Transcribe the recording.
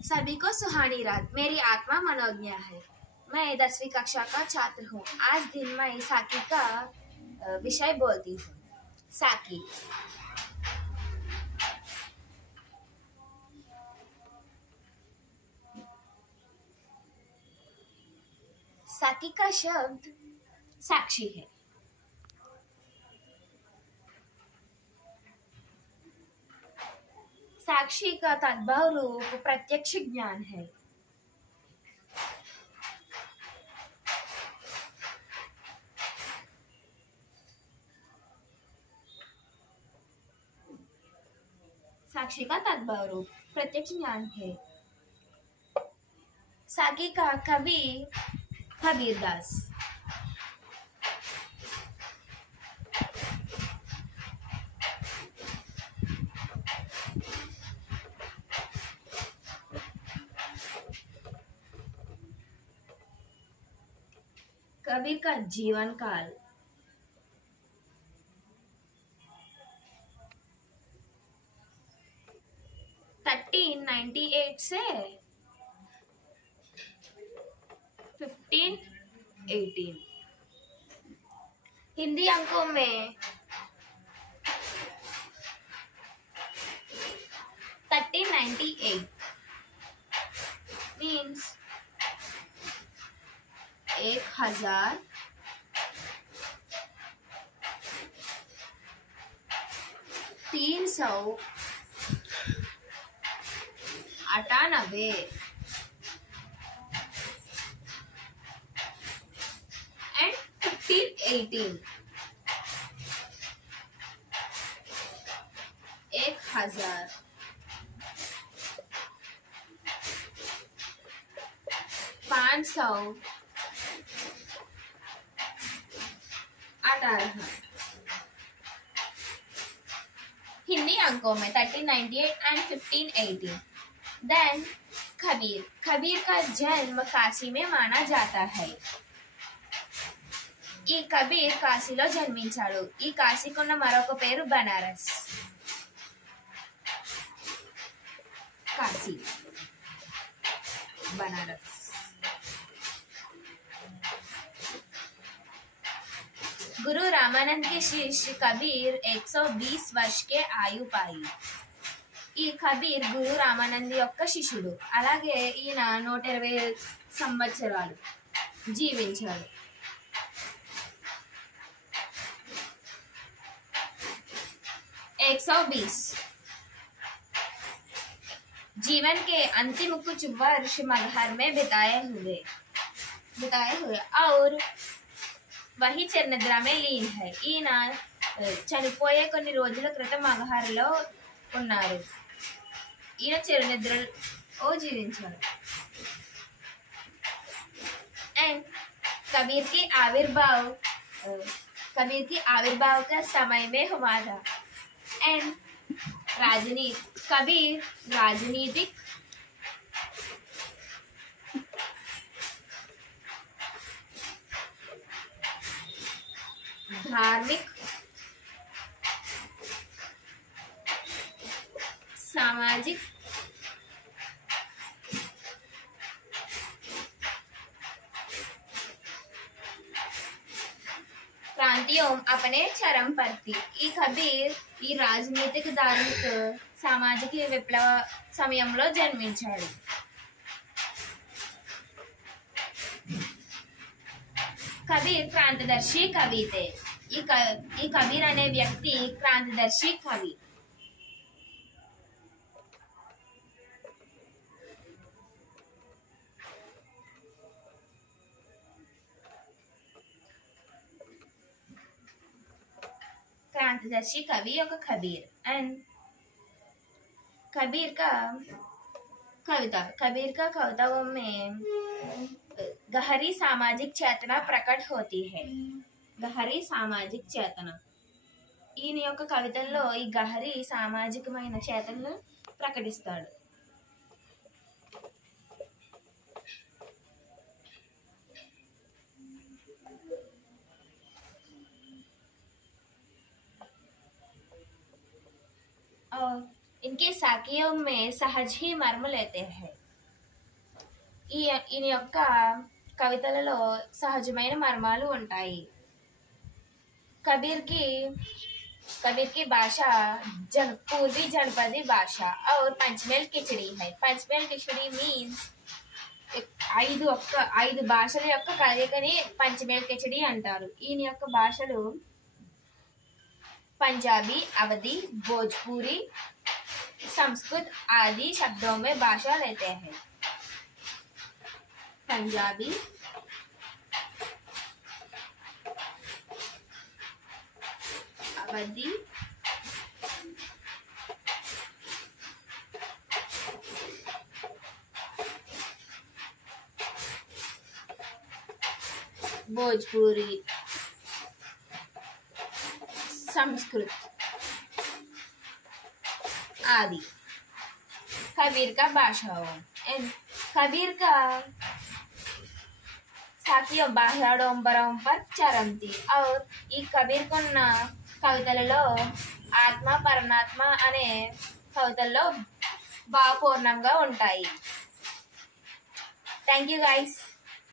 सभी को सुहानी रात। मेरी आत्मा मनोज्ञा है। मैं 10वीं कक्षा का छात्र हूँ। आज दिन मैं साकी का विषय बोलती हूँ। साकी साकी का शब्द साक्षी है। साक्षी का तद्भव रूप प्रत्यक्ष ज्ञान है। साक्षी का तद्भव रूप प्रत्यक्ष ज्ञान है। साकी का कवि कबीरदास। कबीर का जीवन काल 1398 से 1518। हिंदी अंकों में 1398 मीन्स 1398 and 1518 1518। हिंदी अंकों में 1398 and 1518। देन कबीर। कबीर का जन्म काशी में माना जाता है। ఈ కబీర్ కాశీలో జన్మించాడు। ఈ కాశీకున్న మరొక పేరు బనారస్। కాశీ बनारस। गुरु रामानंद के शिष्य कबीर 120 वर्ष के आयु पाई। ఈ కబీర్ గురు రామానంద్ యొక్క శిష్యుడు। అలాగే ఈయన 120 సంవత్సరాలు జీవించాడు। जीवन के अंतिम कुछ वर्ष मगहर में बिताए हुए और वही चिरनिद्रा में लीन है। ఈయన చనిపోయే కొన్ని రోజుల క్రితం మగహర్లో ఉన్నారు। ఈయన చిరనిద్రలో జీవించారు। एंड कबीर की आविर्भाव का समय में हुआ था। एंड कबीर राजनीतिक धार्मिक सामाजिक क्रांतियों अपने चरम पर थी। ఈ కబీర్ ఈ రాజనీతిక ధార్మిక సామాజిక విప్లవ సమయంలో జన్మించాడు। కబీర్ క్రాంతిదర్శి కవి थे। ఈ కబీర్ అనే వ్యక్తి క్రాంతిదర్శి కవి। क्रांतिदर्शी कवि और कबीर। एंड कबीर का कविताओं में गहरी सामाजिक चेतना प्रकट होती है। गहरी सामाजिक चेतना ఈయన యొక్క కవితల్లో ఈ గహరి సామాజికమైన చేతనను ప్రకటిస్తాడు। और इनके साकियों में सहज ही मर्म लेते हैं। ఈయన యొక్క కవితలలో సహజమైన మర్మాలు ఉంటాయి. कबीर की भाषा पूर्वी जनपदी भाषा और पंचमेल खिचड़ी है. पंचमेल खिचड़ी मीन्स ఐదు భాషల యొక్క కలయికని పంచమేల్ కిచడి అంటారు. ఈయన యొక్క భాషలు पंजाबी, अवधी, भोजपुरी, संस्कृत आदि शब्दों में भाषा लेते हैं. पंजाबी, अवधी, भोजपुरी, संस्कृत आदि. कबीर का भाषाओं. कबीर का साथियों बाह्याडोंबరం पर చరంతి. और ఈ కబీర్ కొన్న కవితలలో ఆత్మ పరమాత్మ అనే కవితల్లో భావపూర్ణంగా ఉంటాయి. Thank you guys.